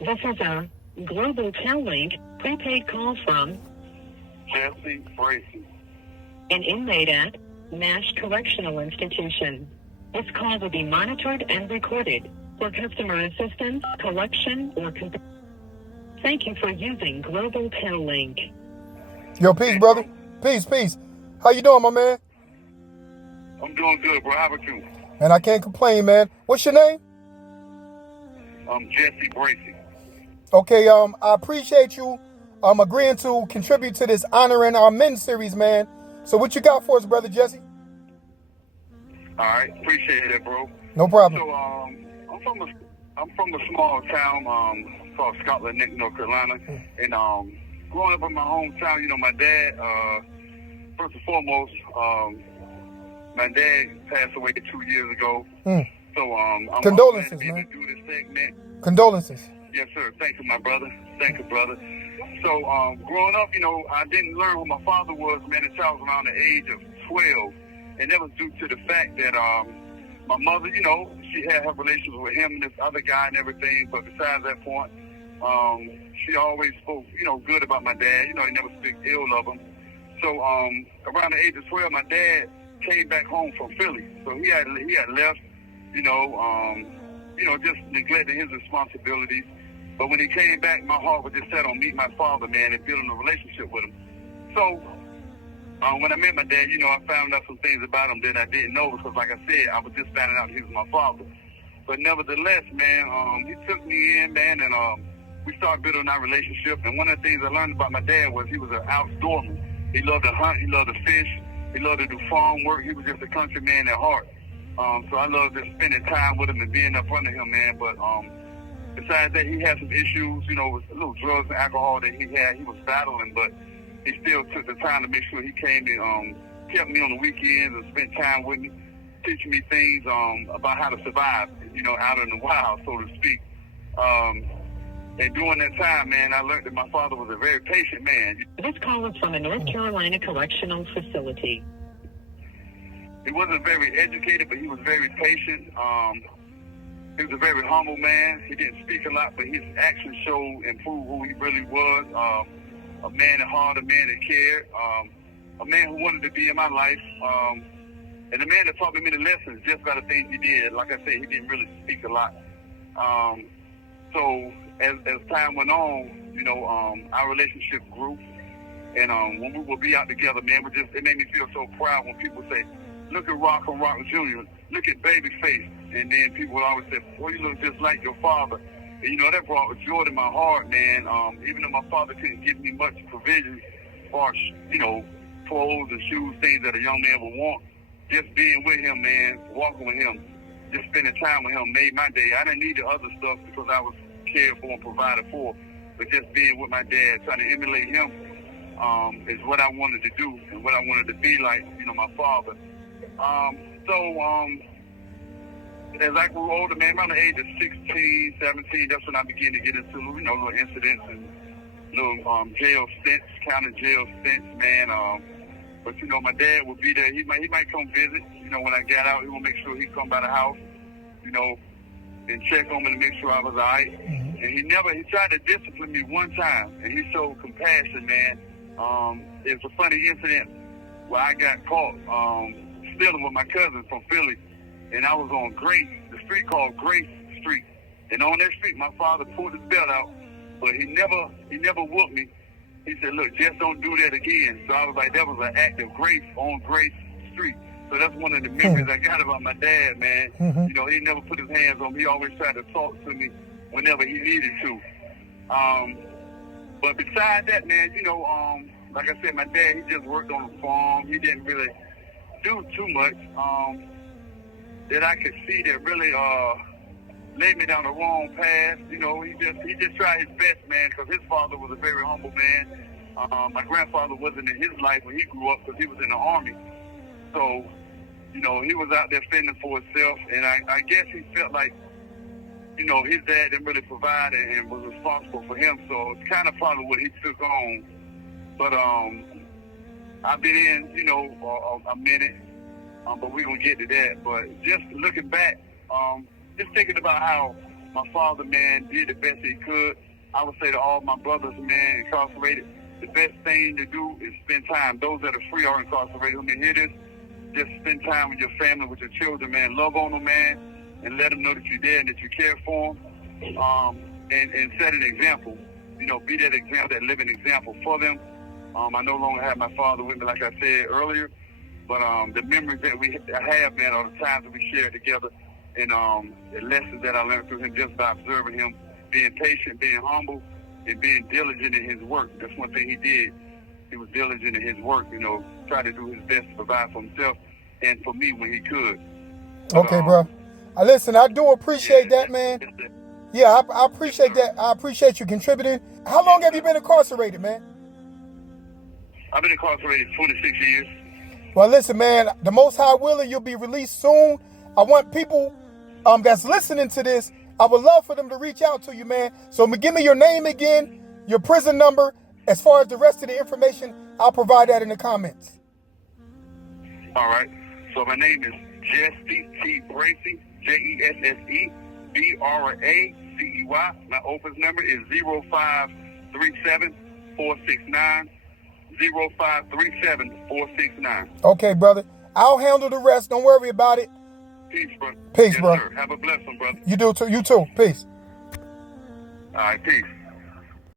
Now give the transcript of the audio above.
This is a Global Tel Link prepaid call from Tyann Bracey, an inmate at Nash Correctional Institution. This call will be monitored and recorded for customer assistance, collection, or Thank you for using Global Tel Link. Yo, peace, brother. Peace. How you doing, my man? I'm doing good, bro. How about you? And I can't complain, man. What's your name? Tyann Bracey. Okay, I appreciate you agreeing to contribute to this Honoring Our Men series, man. So what you got for us, brother Jesse? All right, appreciate it, bro. No problem. So I'm from a small town called Scotland Neck, North Carolina, and growing up in my hometown, you know, my dad, first and foremost, my dad passed away 2 years ago. So I'm condolences, glad to man. do this segment. Condolences. Yes, sir. Thank you, my brother. Thank you, brother. So growing up, you know, I didn't learn who my father was, man, until I was around the age of 12. And that was due to the fact that my mother, you know, she had her relations with him and this other guy and everything. But besides that point, she always spoke, you know, good about my dad. You know, he never spoke ill of him. So around the age of 12, my dad came back home from Philly. So he had left, you know, just neglecting his responsibilities. But when he came back, my heart was just set on meeting my father, man, and building a relationship with him. So when I met my dad, you know, I found out some things about him that I didn't know because, like I said, I was just finding out he was my father. But nevertheless, man, he took me in, man, and we started building our relationship. And one of the things I learned about my dad was he was an outdoorsman. He loved to hunt. He loved to fish. He loved to do farm work. He was just a country man at heart. So I loved just spending time with him and being up under him, man. But besides that, he had some issues, you know, with a little drugs and alcohol that he had. He was battling, but he still took the time to make sure he came and kept me on the weekends and spent time with me, teaching me things about how to survive, you know, out in the wild, so to speak. And during that time, man, I learned that my father was a very patient man. This call is from a North Carolina correctional facility. He wasn't very educated, but he was very patient. He was a very humble man. He didn't speak a lot, but his actions showed and proved who he really was. A man at heart, a man that cared, a man who wanted to be in my life, and a man that taught me many lessons just by the things he did. Like I said, he didn't really speak a lot. So as time went on, you know, our relationship grew, and when we would be out together, man, it made me feel so proud when people say, "Look at Rock and Rock Jr., look at Babyface," and then people would always say, "Boy, you look just like your father." And, you know, that brought joy to my heart, man. Even though my father couldn't give me much provision as far as, you know, clothes and shoes, things that a young man would want, just being with him, man, walking with him, just spending time with him made my day. I didn't need the other stuff because I was cared for and provided for, but just being with my dad, trying to emulate him is what I wanted to do and what I wanted to be like, you know, my father. As I grew older, man, around the age of 16, 17, that's when I began to get into, you know, little incidents and little jail stints, county jail stints, man. But, you know, my dad would be there. He might come visit. You know, when I got out, he would make sure he'd come by the house, you know, and check on me to make sure I was all right. And he tried to discipline me one time, and he showed compassion, man. It was a funny incident where I got caught stealing with my cousin from Philly. And I was on Grace, the street called Grace Street. And on that street, my father pulled his belt out, but he never whooped me. He said, "Look, just don't do that again." So I was like, that was an act of grace on Grace Street. So that's one of the memories I got about my dad, man. You know, he never put his hands on me. He always tried to talk to me whenever he needed to. But besides that, man, you know, like I said, my dad, he just worked on the farm. He didn't really do too much. That I could see that really led me down the wrong path. You know, he just tried his best, man, because his father was a very humble man. My grandfather wasn't in his life when he grew up because he was in the Army. So, you know, he was out there fending for himself, and I guess he felt like, you know, his dad didn't really provide and was responsible for him. So it's kind of probably what he took on. But I've been in, you know, a minute. But we're going to get to that. But just looking back, just thinking about how my father, man, did the best he could. I would say to all my brothers, man, incarcerated, the best thing to do is spend time. Those that are free or incarcerated who may hear this, just spend time with your family, with your children, man. Love on them, man, and let them know that you're there and that you care for them. And set an example. You know, be that example, that living example for them. I no longer have my father with me, like I said earlier, but the memories that I have, man, are the times that we shared together, and the lessons that I learned through him just by observing him, being patient, being humble, and being diligent in his work. That's one thing he did. He was diligent in his work, you know, try to do his best to provide for himself and for me when he could. Okay, bro. Listen, I do appreciate that, man. Yeah, I appreciate that. I appreciate you contributing. How long have you been incarcerated, man? I've been incarcerated 26 years. Well, listen, man, the Most High willing, you'll be released soon. I want people that's listening to this, I would love for them to reach out to you, man. So give me your name again, your prison number. As far as the rest of the information, I'll provide that in the comments. All right. So my name is Jesse T. Bracey, Jesse Bracey. My office number is 0537-469-0537-469. Okay, brother. I'll handle the rest. Don't worry about it. Peace, bro. Peace, yes, bro. Sir. Have a blessed one, brother. You do too. You too. Peace. All right, peace.